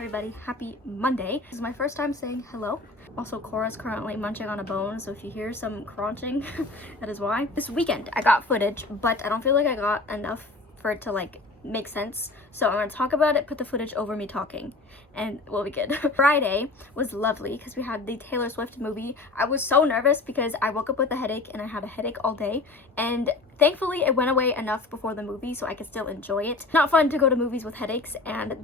everybody, happy Monday. This is my first time saying hello. Also, Cora's currently munching on a bone, so if you hear some crunching, that is why. This weekend I got footage, but I don't feel like I got enough for it to like make sense. So I'm gonna talk about it, put the footage over me talking, and we'll be good. Friday was lovely because we had the Taylor Swift movie. I was so nervous because I woke up with a headache and I had a headache all day, and thankfully it went away enough before the movie so I could still enjoy it. Not fun to go to movies with headaches, and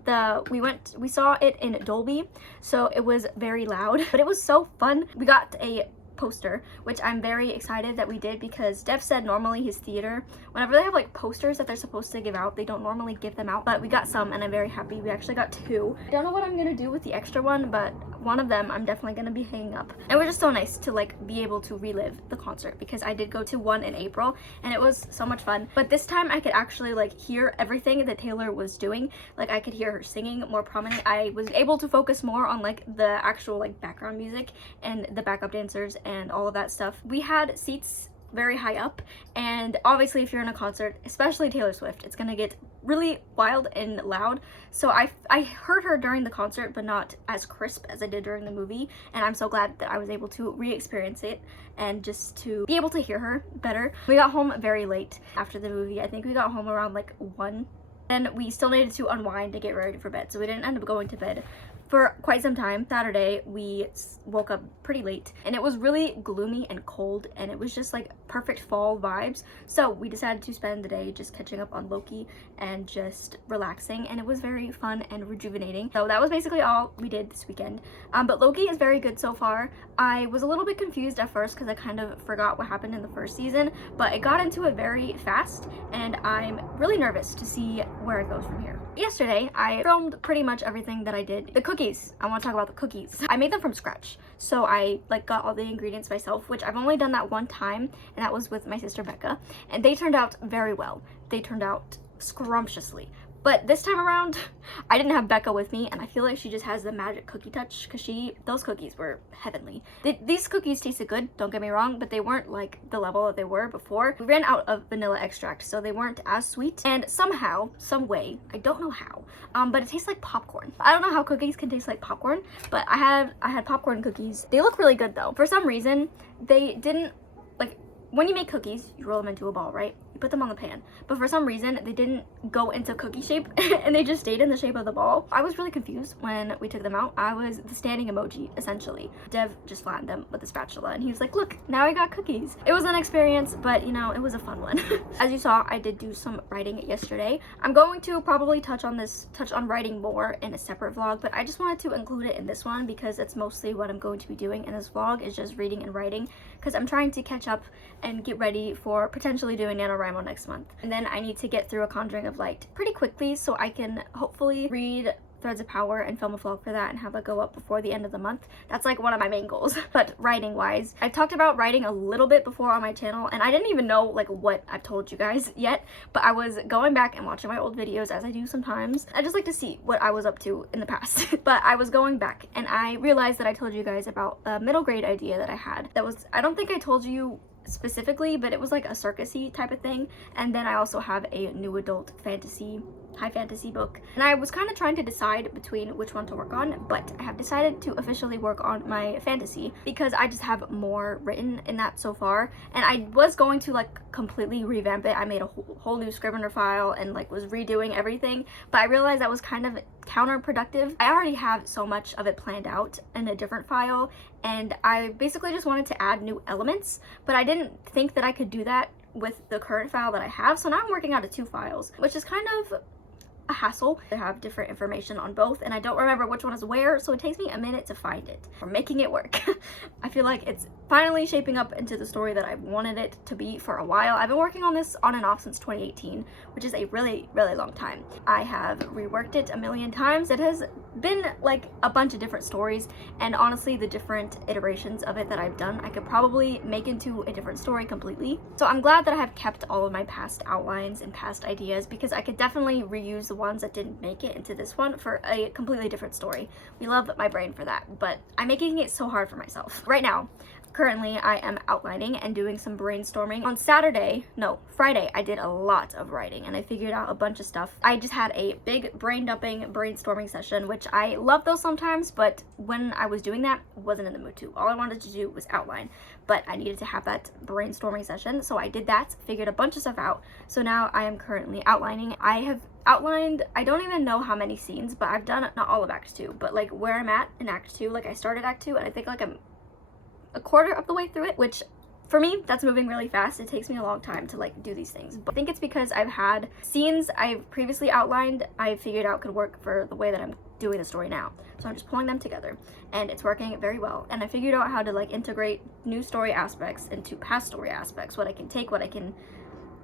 we saw it in Dolby, so it was very loud, but it was so fun. We got a poster, which I'm very excited that we did because Dev said normally his theater, whenever they have like posters that they're supposed to give out, they don't normally give them out, but we got some and I'm very happy. We actually got two. I don't know what I'm gonna do with the extra one, but one of them I'm definitely gonna be hanging up. It was just so nice to like be able to relive the concert because I did go to one in April and it was so much fun, but this time I could actually like hear everything that Taylor was doing. Like I could hear her singing more prominent. I was able to focus more on like the actual like background music and the backup dancers and all of that stuff. We had seats very high up, and obviously if you're in a concert, especially Taylor Swift, it's gonna get really wild and loud. So I heard her during the concert, but not as crisp as I did during the movie, and I'm so glad that I was able to re-experience it and just to be able to hear her better. We got home very late after the movie. I think we got home around like 1. Then we still needed to unwind to get ready for bed, so we didn't end up going to bed for quite some time. Saturday we woke up pretty late and it was really gloomy and cold, and it was just like perfect fall vibes, so we decided to spend the day just catching up on Loki and just relaxing, and it was very fun and rejuvenating. So that was basically all we did this weekend. But Loki is very good so far. I was a little bit confused at first because I kind of forgot what happened in the first season, but it got into it very fast and I'm really nervous to see where it goes from here. Yesterday I filmed pretty much everything that I did. The cookies, I want to talk about the cookies. I made them from scratch, so I like got all the ingredients myself, which I've only done that one time, and that was with my sister Becca, and they turned out very well. They turned out scrumptiously. But this time around, I didn't have Becca with me, and I feel like she just has the magic cookie touch because those cookies were heavenly. These cookies tasted good, don't get me wrong, but they weren't like the level that they were before. We ran out of vanilla extract, so they weren't as sweet, and somehow, some way, I don't know how, but it tastes like popcorn. I don't know how cookies can taste like popcorn, but I had popcorn cookies. They look really good though. For some reason, they didn't, like, when you make cookies, you roll them into a ball, right? You put them on the pan. But for some reason, they didn't go into cookie shape and they just stayed in the shape of the ball. I was really confused when we took them out. I was the standing emoji, essentially. Dev just flattened them with a spatula and he was like, look, now I got cookies. It was an experience, but you know, it was a fun one. As you saw, I did do some writing yesterday. I'm going to probably touch on writing more in a separate vlog, but I just wanted to include it in this one because it's mostly what I'm going to be doing in this vlog is just reading and writing, because I'm trying to catch up and get ready for potentially doing NaNoWriMo next month. And then I need to get through A Conjuring of Light pretty quickly so I can hopefully read Threads of Power and film a vlog for that and have that go up before the end of the month. That's like one of my main goals. But writing wise, I've talked about writing a little bit before on my channel, and I didn't even know like what I've told you guys yet, but I was going back and watching my old videos as I do sometimes. I just like to see what I was up to in the past. But I was going back and I realized that I told you guys about a middle grade idea that I had. I don't think I told you specifically, but it was like a circus-y type of thing. And then I also have a new adult high fantasy book, and I was kind of trying to decide between which one to work on, but I have decided to officially work on my fantasy because I just have more written in that so far, and I was going to like completely revamp it. I made a whole new Scrivener file and like was redoing everything, but I realized that was kind of counterproductive. I already have so much of it planned out in a different file, and I basically just wanted to add new elements, but I didn't think that I could do that with the current file that I have, so now I'm working out of 2 files, which is kind of a hassle. I have different information on both and I don't remember which one is where, so it takes me a minute to find it. We're making it work. I feel like it's finally shaping up into the story that I've wanted it to be for a while. I've been working on this on and off since 2018, which is a really, really long time. I have reworked it a million times. It has been like a bunch of different stories, and honestly the different iterations of it that I've done I could probably make into a different story completely. So I'm glad that I have kept all of my past outlines and past ideas because I could definitely reuse the ones that didn't make it into this one for a completely different story. We love my brain for that, but I'm making it so hard for myself. Right now, currently I am outlining and doing some brainstorming. On Friday, I did a lot of writing and I figured out a bunch of stuff. I just had a big brain dumping brainstorming session, which I love those sometimes, but when I was doing that, I wasn't in the mood to. All I wanted to do was outline, but I needed to have that brainstorming session, so I did that, figured a bunch of stuff out. So now I am currently outlining. I have outlined, I don't even know how many scenes, but I've done not all of Act 2, but like where I'm at in Act 2, like I started Act 2 and I think like I'm a quarter of the way through it, which for me, that's moving really fast. It takes me a long time to like do these things, but I think it's because I've had scenes I've previously outlined, I figured out could work for the way that I'm doing the story now. So I'm just pulling them together and it's working very well. And I figured out how to like integrate new story aspects into past story aspects, what I can take, what I can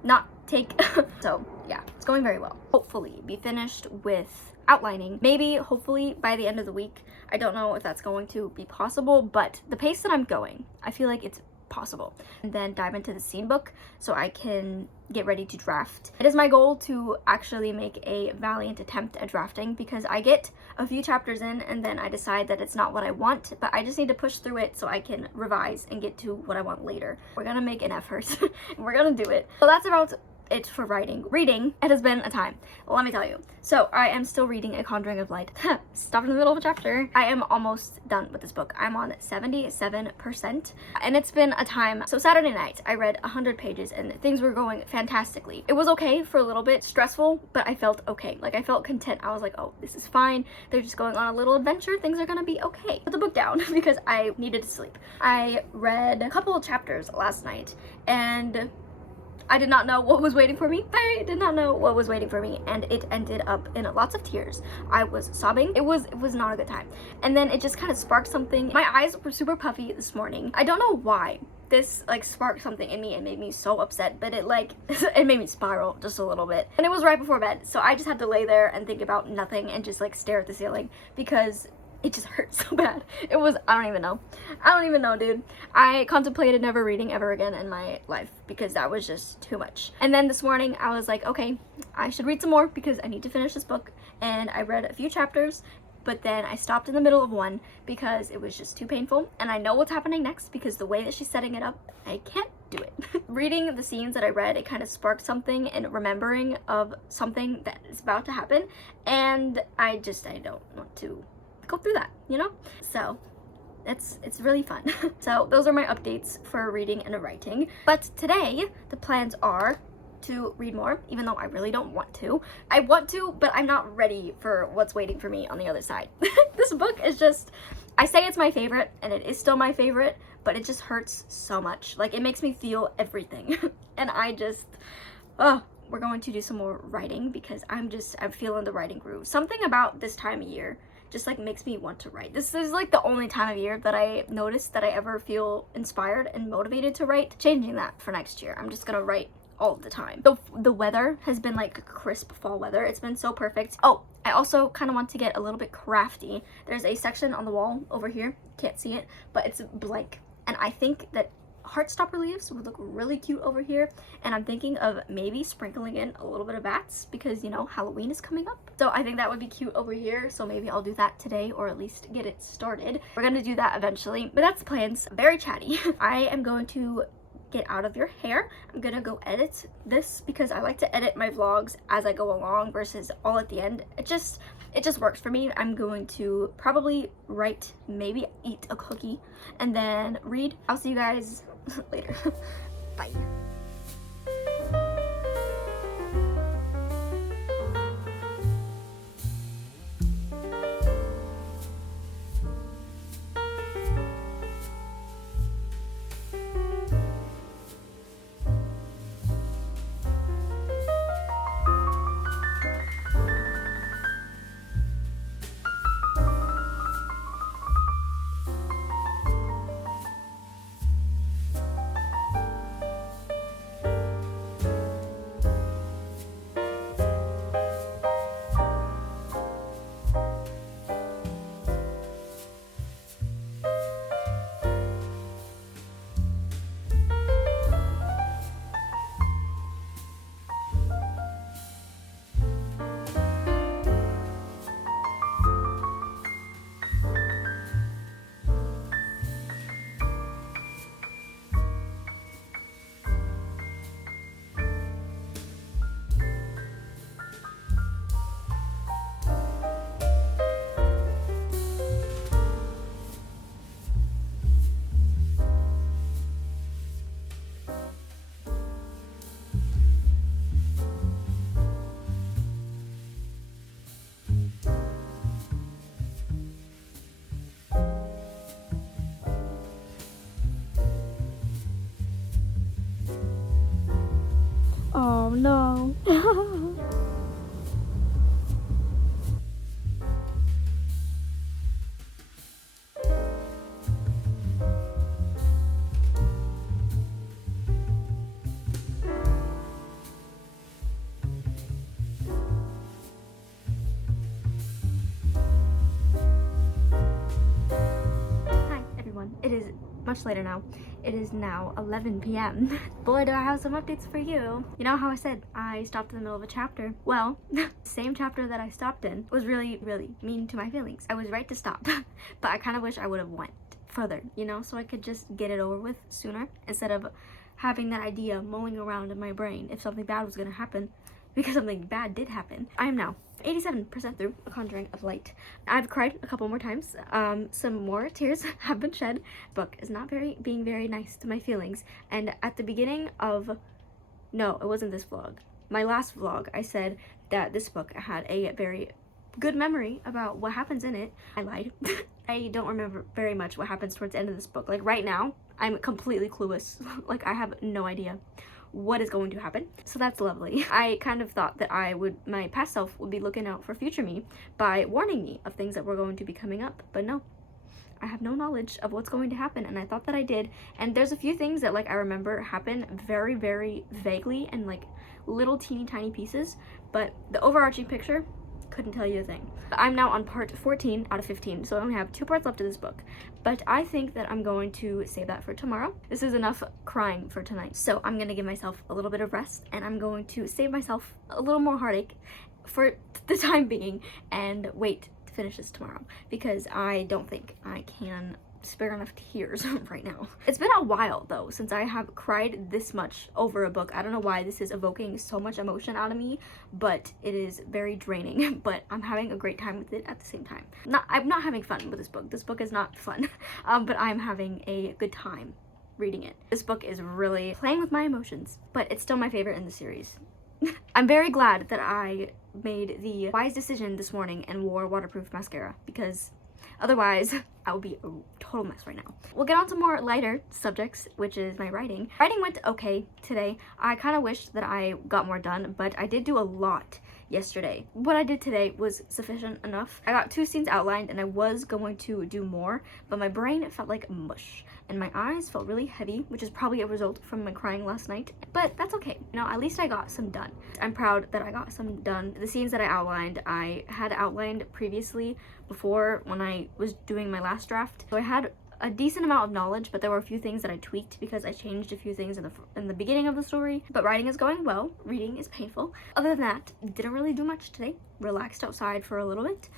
not take. So yeah, it's going very well. Hopefully be finished with outlining, maybe hopefully by the end of the week. I don't know if that's going to be possible, but the pace that I'm going, I feel like it's possible. And then dive into the scene book so I can get ready to draft. It is my goal to actually make a valiant attempt at drafting, because I get a few chapters in and then I decide that it's not what I want, but I just need to push through it so I can revise and get to what I want later. We're gonna make an effort. We're gonna do it. So that's about it for writing. Reading, it has been a time, let me tell you. So I am still reading A Conjuring of Light. Stop in the middle of a chapter. I am almost done with this book. I'm on 77% and it's been a time. So Saturday night I read 100 pages and things were going fantastically. It was okay for a little bit, stressful, but I felt okay. Like I felt content. I was like, oh, this is fine. They're just going on a little adventure. Things are gonna be okay. Put the book down because I needed to sleep. I read a couple of chapters last night and I did not know what was waiting for me. I did not know what was waiting for me, and it ended up in lots of tears. I was sobbing. It was not a good time. And then it just kind of sparked something. My eyes were super puffy this morning. I don't know why. This like sparked something in me and made me so upset, but it like it made me spiral just a little bit. And it was right before bed, so I just had to lay there and think about nothing and just like stare at the ceiling because it just hurt so bad. It was, I don't even know, dude. I contemplated never reading ever again in my life because that was just too much. And then this morning I was like, okay, I should read some more because I need to finish this book. And I read a few chapters, but then I stopped in the middle of one because it was just too painful. And I know what's happening next because the way that she's setting it up, I can't do it. Reading the scenes that I read, it kind of sparked something and remembering of something that is about to happen. And I don't want to go through that, you know? So it's really fun. So those are my updates for reading and writing. But today the plans are to read more, even though I really don't want to. I want to, but I'm not ready for what's waiting for me on the other side. This book is just, I say it's my favorite and it is still my favorite, but it just hurts so much. Like it makes me feel everything. And I just, we're going to do some more writing because I'm feeling the writing groove. Something about this time of year just like makes me want to write. This is like the only time of year that I notice that I ever feel inspired and motivated to write. Changing that for next year. I'm just gonna write all the time. The weather has been like crisp fall weather. It's been so perfect. Oh, I also kind of want to get a little bit crafty. There's a section on the wall over here. Can't see it, but it's blank. And I think that heartstopper leaves would look really cute over here, and I'm thinking of maybe sprinkling in a little bit of bats because, you know, Halloween is coming up. So I think that would be cute over here, so maybe I'll do that today or at least get it started. We're gonna do that eventually, but that's the plans. Very chatty. I am going to get out of your hair. I'm gonna go edit this because I like to edit my vlogs as I go along versus all at the end. It just works for me. I'm going to probably write, maybe eat a cookie, and then read. I'll see you guys later. Bye. no. Hi everyone, it is much later now. It is now 11 p.m. Boy, do I have some updates for you. You know how I said I stopped in the middle of a chapter? Well, same chapter that I stopped in was really, really mean to my feelings. I was right to stop, but I kind of wish I would have went further, you know, so I could just get it over with sooner instead of having that idea mulling around in my brain if something bad was going to happen, because something bad did happen. I am now 87% through A Conjuring of Light. I've cried a couple more times. Some more tears have been shed. Book is not being very nice to my feelings. And at the beginning of, no, it wasn't this vlog. My last vlog, I said that this book had a very good memory about what happens in it. I lied. I don't remember very much what happens towards the end of this book. Like right now, I'm completely clueless. Like I have no idea what is going to happen, so that's lovely. I kind of thought that my past self would be looking out for future me by warning me of things that were going to be coming up, but no, I have no knowledge of what's going to happen, and I thought that I did. And there's a few things that like I remember happen very, very vaguely and like little teeny tiny pieces, but the overarching picture, couldn't tell you a thing. I'm now on part 14 out of 15, so I only have 2 parts left of this book, but I think that I'm going to save that for tomorrow. This is enough crying for tonight, so I'm gonna give myself a little bit of rest, and I'm going to save myself a little more heartache for the time being and wait to finish this tomorrow, because I don't think I can spare enough tears right now. It's been a while though since I have cried this much over a book. I don't know why this is evoking so much emotion out of me, but it is very draining. But I'm having a great time with it at the same time. I'm not having fun with this book. This book is not fun, but I'm having a good time reading it. This book is really playing with my emotions, but it's still my favorite in the series. I'm very glad that I made the wise decision this morning and wore waterproof mascara, because otherwise, I would be a total mess right now. We'll get on to more lighter subjects, which is my writing. Writing went okay today. I kind of wished that I got more done, but I did do a lot yesterday. What I did today was sufficient enough. I got 2 scenes outlined and I was going to do more, but my brain felt like mush and my eyes felt really heavy, which is probably a result from my crying last night, but that's okay. You know, at least I got some done. I'm proud that I got some done. The scenes that I had outlined previously before when I was doing my last draft. So I had a decent amount of knowledge, but there were a few things that I tweaked because I changed a few things in the beginning of the story. But writing is going well, reading is painful. Other than that, didn't really do much today. Relaxed outside for a little bit,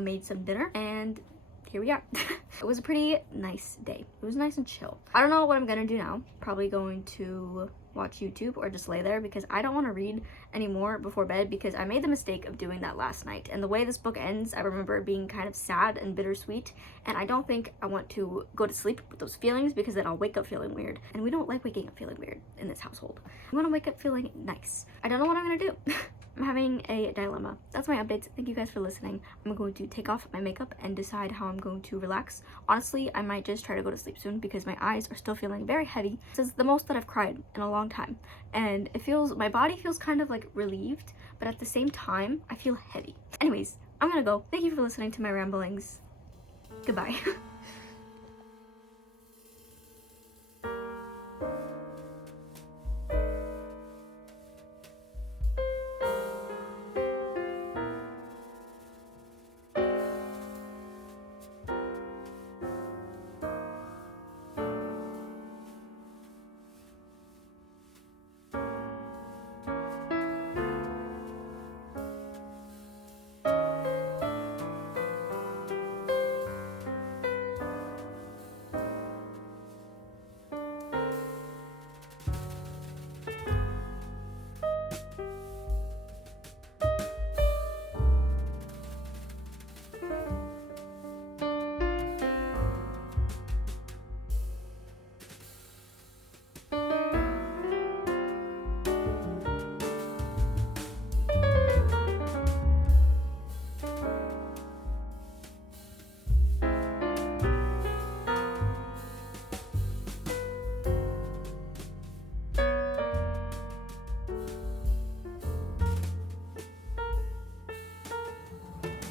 made some dinner, and here we are. It was a pretty nice day. It was nice and chill. I don't know what I'm gonna do now. Probably going to watch YouTube or just lay there, because I don't want to read anymore before bed, because I made the mistake of doing that last night. And the way this book ends, I remember it being kind of sad and bittersweet, and I don't think I want to go to sleep with those feelings, because then I'll wake up feeling weird. And we don't like waking up feeling weird in this household. I want to wake up feeling nice. I don't know what I'm gonna do. I'm having a dilemma. That's my updates. Thank you guys for listening. I'm going to take off my makeup and decide how I'm going to relax. Honestly, I might just try to go to sleep soon, because my eyes are still feeling very heavy. This is the most that I've cried in a long time, and my body feels kind of like relieved, but at the same time I feel heavy. Anyways, I'm gonna go. Thank you for listening to my ramblings. Goodbye.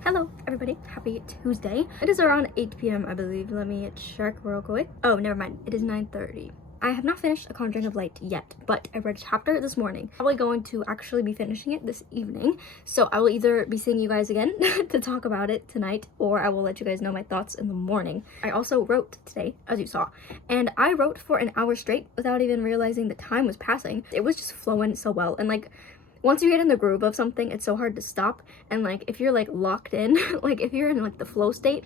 Hello everybody, happy Tuesday. It is around 8 p.m. I believe. Let me check real quick. Oh, never mind. It is 9:30. I have not finished A Conjuring of Light yet, but I read a chapter this morning. Probably going to actually be finishing it this evening. So I will either be seeing you guys again to talk about it tonight, or I will let you guys know my thoughts in the morning. I also wrote today, as you saw, and I wrote for an hour straight without even realizing the time was passing. It was just flowing so well, and like, once you get in the groove of something, it's so hard to stop. And like, if you're like locked in, like if you're in like the flow state,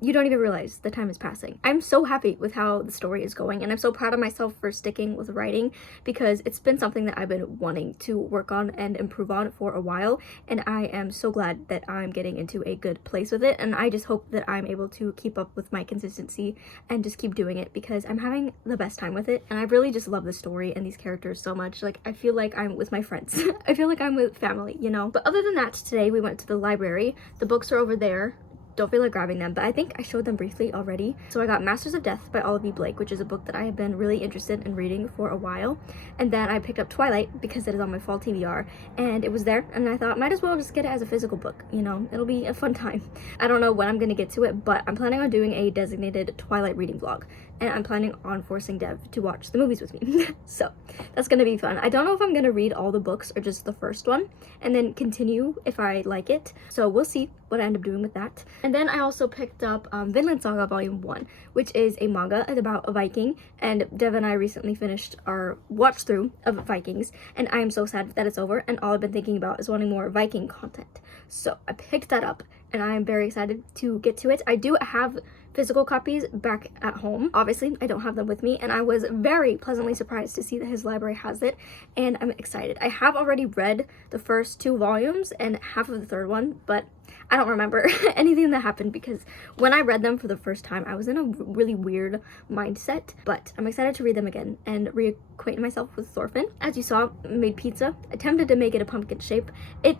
you don't even realize the time is passing. I'm so happy with how the story is going, and I'm so proud of myself for sticking with writing, because it's been something that I've been wanting to work on and improve on for a while, and I am so glad that I'm getting into a good place with it. And I just hope that I'm able to keep up with my consistency and just keep doing it, because I'm having the best time with it, and I really just love the story and these characters so much. Like, I feel like I'm with my friends. I feel like I'm with family, you know? But other than that, today we went to the library. The books are over there. Don't feel like grabbing them, but I think I showed them briefly already. So I got Masters of Death by Olivie, which is a book that I have been really interested in reading for a while. And then I picked up Twilight because it is on my fall TBR, and it was there, and I thought might as well just get it as a physical book, you know? It'll be a fun time. I don't know when I'm gonna get to it, but I'm planning on doing a designated Twilight reading vlog, and I'm planning on forcing Dev to watch the movies with me. So that's gonna be fun. I don't know if I'm gonna read all the books or just the first one and then continue if I like it. So we'll see what I end up doing with that. And then I also picked up Vinland Saga Volume 1, which is a manga. It's about a Viking, and Dev and I recently finished our watch through of Vikings, and I am so sad that it's over, and all I've been thinking about is wanting more Viking content. So I picked that up, and I am very excited to get to it. I do have physical copies back at home. Obviously, I don't have them with me, and I was very pleasantly surprised to see that his library has it, and I'm excited. I have already read the first 2 volumes and half of the third one, but I don't remember anything that happened, because when I read them for the first time, I was in a really weird mindset. But I'm excited to read them again and reacquaint myself with Thorfinn. As you saw, I made pizza, attempted to make it a pumpkin shape.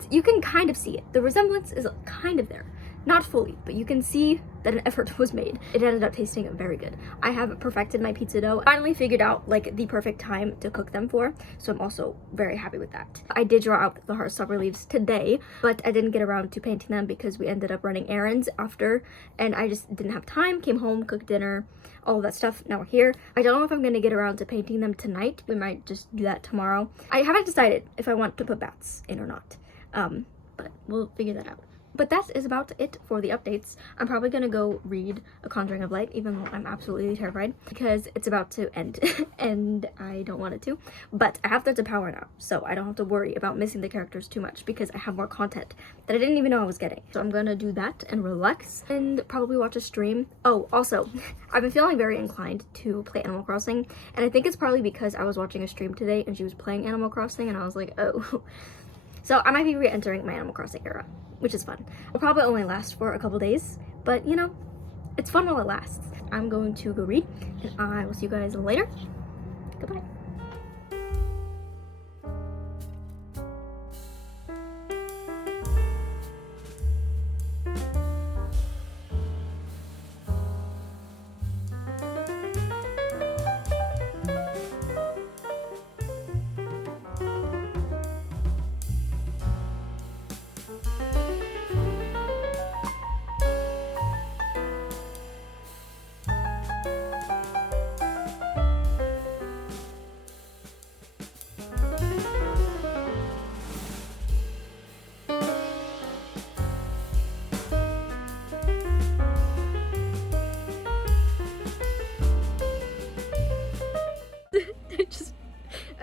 You can kind of see it. The resemblance is kind of there. Not fully, but you can see that an effort was made. It ended up tasting very good. I have perfected my pizza dough. Finally figured out like the perfect time to cook them for, so I'm also very happy with that. I did draw out the heartstopper leaves today, but I didn't get around to painting them because we ended up running errands after, and I just didn't have time. Came home, cooked dinner, all of that stuff. Now we're here. I don't know if I'm gonna get around to painting them tonight. We might just do that tomorrow. I haven't decided if I want to put bats in or not, but we'll figure that out. But that is about it for the updates. I'm probably gonna go read A Conjuring of Light, even though I'm absolutely terrified, because it's about to end and I don't want it to. But I have Threads of Power now, so I don't have to worry about missing the characters too much, because I have more content that I didn't even know I was getting. So I'm gonna do that and relax and probably watch a stream. Oh, also, I've been feeling very inclined to play Animal Crossing, and I think it's probably because I was watching a stream today and she was playing Animal Crossing, and I was like, oh. So I might be re-entering my Animal Crossing era, which is fun. It'll probably only last for a couple days, but you know, it's fun while it lasts. I'm going to go read, and I will see you guys later. Goodbye.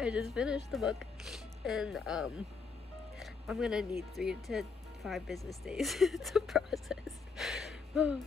I just finished the book, and I'm gonna need 3 to 5 business days to process.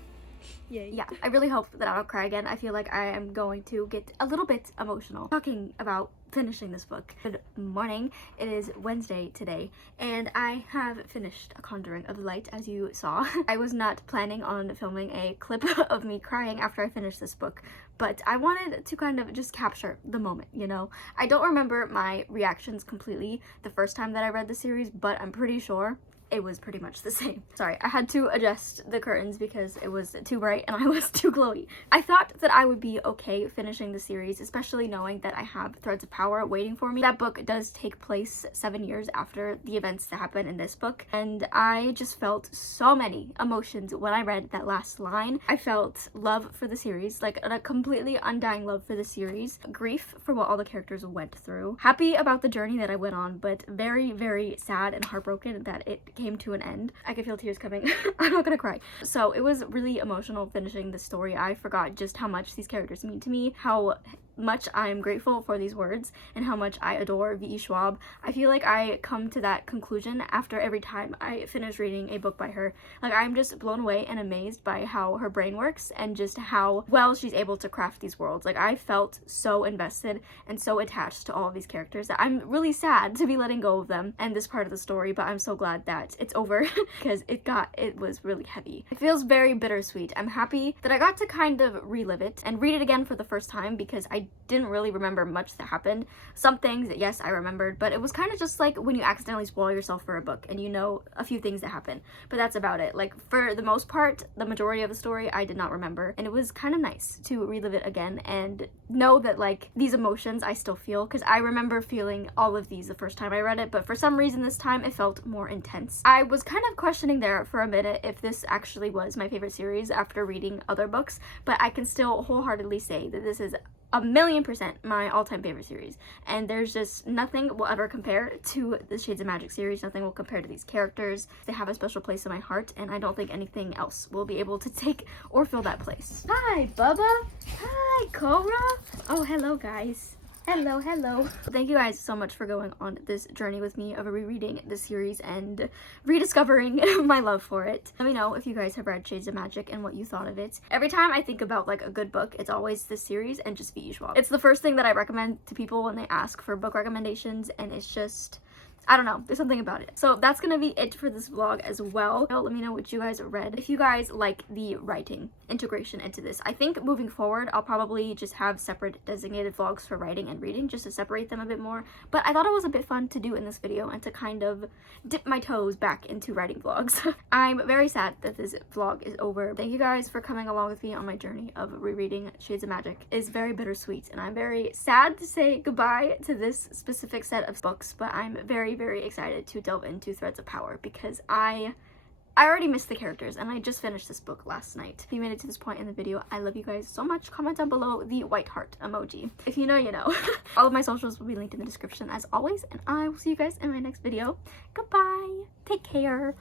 Yay. Yeah, I really hope that I don't cry again. I feel like I am going to get a little bit emotional talking about finishing this book. Good morning. It is Wednesday today, and I have finished A Conjuring of Light, as you saw. I was not planning on filming a clip of me crying after I finished this book, but I wanted to kind of just capture the moment, you know? I don't remember my reactions completely the first time that I read the series, but I'm pretty sure it was pretty much the same. Sorry, I had to adjust the curtains because it was too bright and I was too glowy. I thought that I would be okay finishing the series, especially knowing that I have Threads of Power waiting for me. That book does take place 7 years after the events that happen in this book, and I just felt so many emotions when I read that last line. I felt love for the series, like a completely undying love for the series, grief for what all the characters went through, happy about the journey that I went on, but very, very sad and heartbroken that it came to an end. I can feel tears coming. I'm not gonna cry. So it was really emotional finishing the story. I forgot just how much these characters mean to me, how much I'm grateful for these words, and how much I adore V.E. Schwab. I feel like I come to that conclusion after every time I finish reading a book by her. Like, I'm just blown away and amazed by how her brain works and just how well she's able to craft these worlds. Like, I felt so invested and so attached to all of these characters that I'm really sad to be letting go of them and this part of the story, but I'm so glad that it's over because it was really heavy. It feels very bittersweet. I'm happy that I got to kind of relive it and read it again for the first time because I didn't really remember much that happened. Some things, yes, I remembered, but it was kind of just like when you accidentally spoil yourself for a book and you know a few things that happen, but that's about it. Like, for the most part, the majority of the story I did not remember, and it was kind of nice to relive it again and know that, like, these emotions I still feel, because I remember feeling all of these the first time I read it, but for some reason this time it felt more intense. I was kind of questioning there for a minute if this actually was my favorite series after reading other books, but I can still wholeheartedly say that this is 1,000,000% my all-time favorite series, and there's just nothing will ever compare to the Shades of Magic series. Nothing will compare to these characters. They have a special place in my heart, and I don't think anything else will be able to take or fill that place. Hi, Bubba. Hi, Cora. Oh, hello, guys. Hello. Thank you guys so much for going on this journey with me of rereading the series and rediscovering my love for it. Let me know if you guys have read Shades of Magic and what you thought of it. Every time I think about, like, a good book, it's always this series and just V.E. Schwab. It's the first thing that I recommend to people when they ask for book recommendations, and it's just, I don't know, there's something about it. So that's gonna be it for this vlog as well. Let me know what you guys read. If you guys like the writing integration into this, I think moving forward I'll probably just have separate designated vlogs for writing and reading just to separate them a bit more. But I thought it was a bit fun to do in this video and to kind of dip my toes back into writing vlogs. I'm very sad that this vlog is over. Thank you guys for coming along with me on my journey of rereading Shades of Magic. It's very bittersweet, and I'm very sad to say goodbye to this specific set of books, but I'm very, very excited to delve into Threads of Power because I already missed the characters, and I just finished this book last night. If you made it to this point in the video, I love you guys so much. Comment down below the white heart emoji. If you know, you know. All of my socials will be linked in the description as always, and I will see you guys in my next video. Goodbye. Take care.